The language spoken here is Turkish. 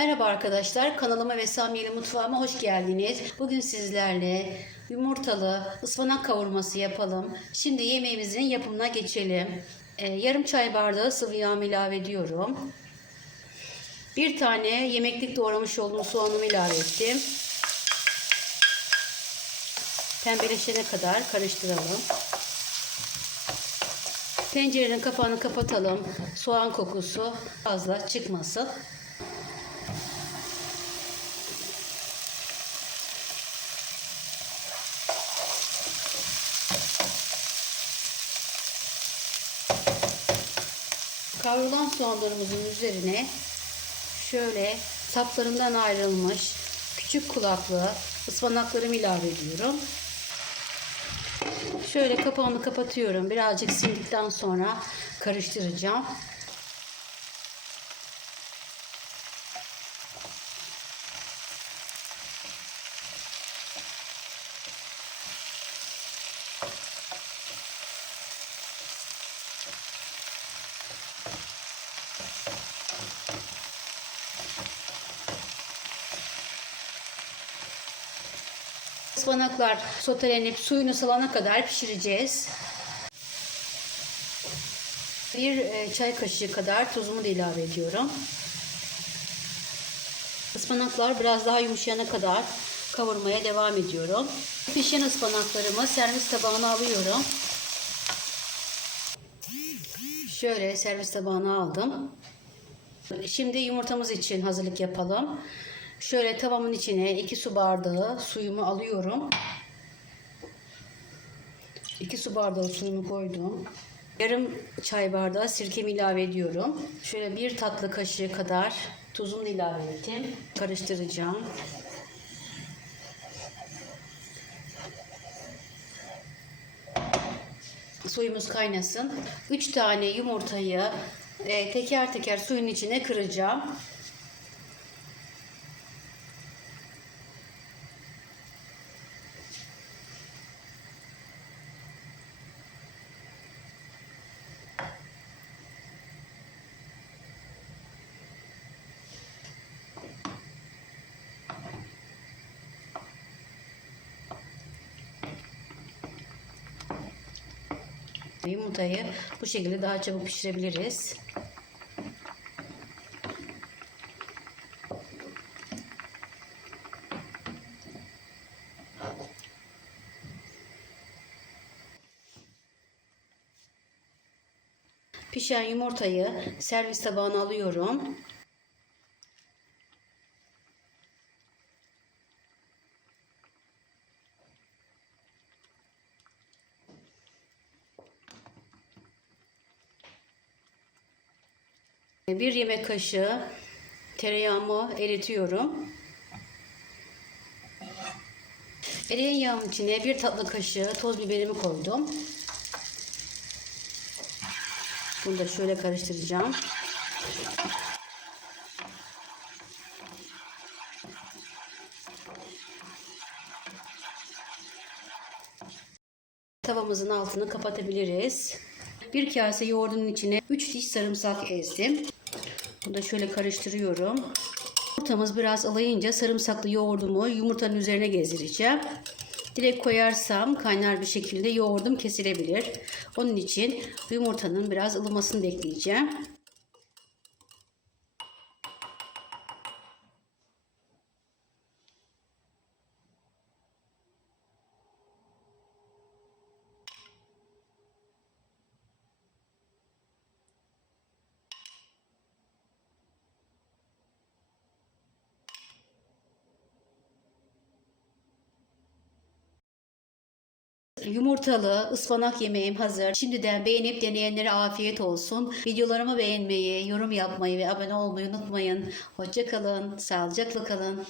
Merhaba arkadaşlar, kanalıma ve Samiyeli Mutfağıma hoş geldiniz. Bugün sizlerle yumurtalı ıspanak kavurması yapalım. Şimdi yemeğimizin yapımına geçelim. Ee, yarım çay bardağı sıvı yağ ilave ediyorum. Bir tane yemeklik doğramış olduğum soğanımı ilave ettim. Pembeleşene kadar karıştıralım. Tencerenin kapağını kapatalım. Soğan kokusu fazla çıkmasın. Kavrulan soğanlarımızın üzerine şöyle saplarından ayrılmış küçük kulaklı ıspanaklarımı ilave ediyorum. Şöyle kapağını kapatıyorum. Birazcık sindikten sonra karıştıracağım. Ispanaklar sotelenip suyunu salana kadar pişireceğiz. Bir e, çay kaşığı kadar tuzumu da ilave ediyorum. Ispanaklar biraz daha yumuşayana kadar kavurmaya devam ediyorum. Pişen ıspanaklarımı servis tabağına alıyorum. Şöyle servis tabağına aldım. Şimdi yumurtamız için hazırlık yapalım. Şöyle tavamın içine 2 su bardağı suyumu alıyorum. 2 su bardağı suyumu koydum. Yarım çay bardağı sirkemi ilave ediyorum. Şöyle bir tatlı kaşığı kadar tuzumu ilave ettim. Karıştıracağım. Suyumuz kaynasın. 3 tane yumurtayı e, teker teker suyun içine kıracağım. Yumurtayı bu şekilde daha çabuk pişirebiliriz. Pişen yumurtayı servis tabağına alıyorum. Bir yemek kaşığı tereyağımı eritiyorum. Eriyen yağın içine bir tatlı kaşığı toz biberimi koydum. Bunu da şöyle karıştıracağım. Tavamızın altını kapatabiliriz. Bir kase yoğurdun içine 3 diş sarımsak ezdim. Bunu da şöyle karıştırıyorum. Yumurtamız biraz alayınca sarımsaklı yoğurdumu yumurtanın üzerine gezdireceğim. Direkt koyarsam kaynar bir şekilde yoğurdum kesilebilir. Onun için yumurtanın biraz ılımasını bekleyeceğim. Yumurtalı ıspanak yemeğim hazır. Şimdiden beğenip deneyenlere afiyet olsun. Videolarımı beğenmeyi, yorum yapmayı ve abone olmayı unutmayın. Hoşçakalın, sağlıcakla kalın.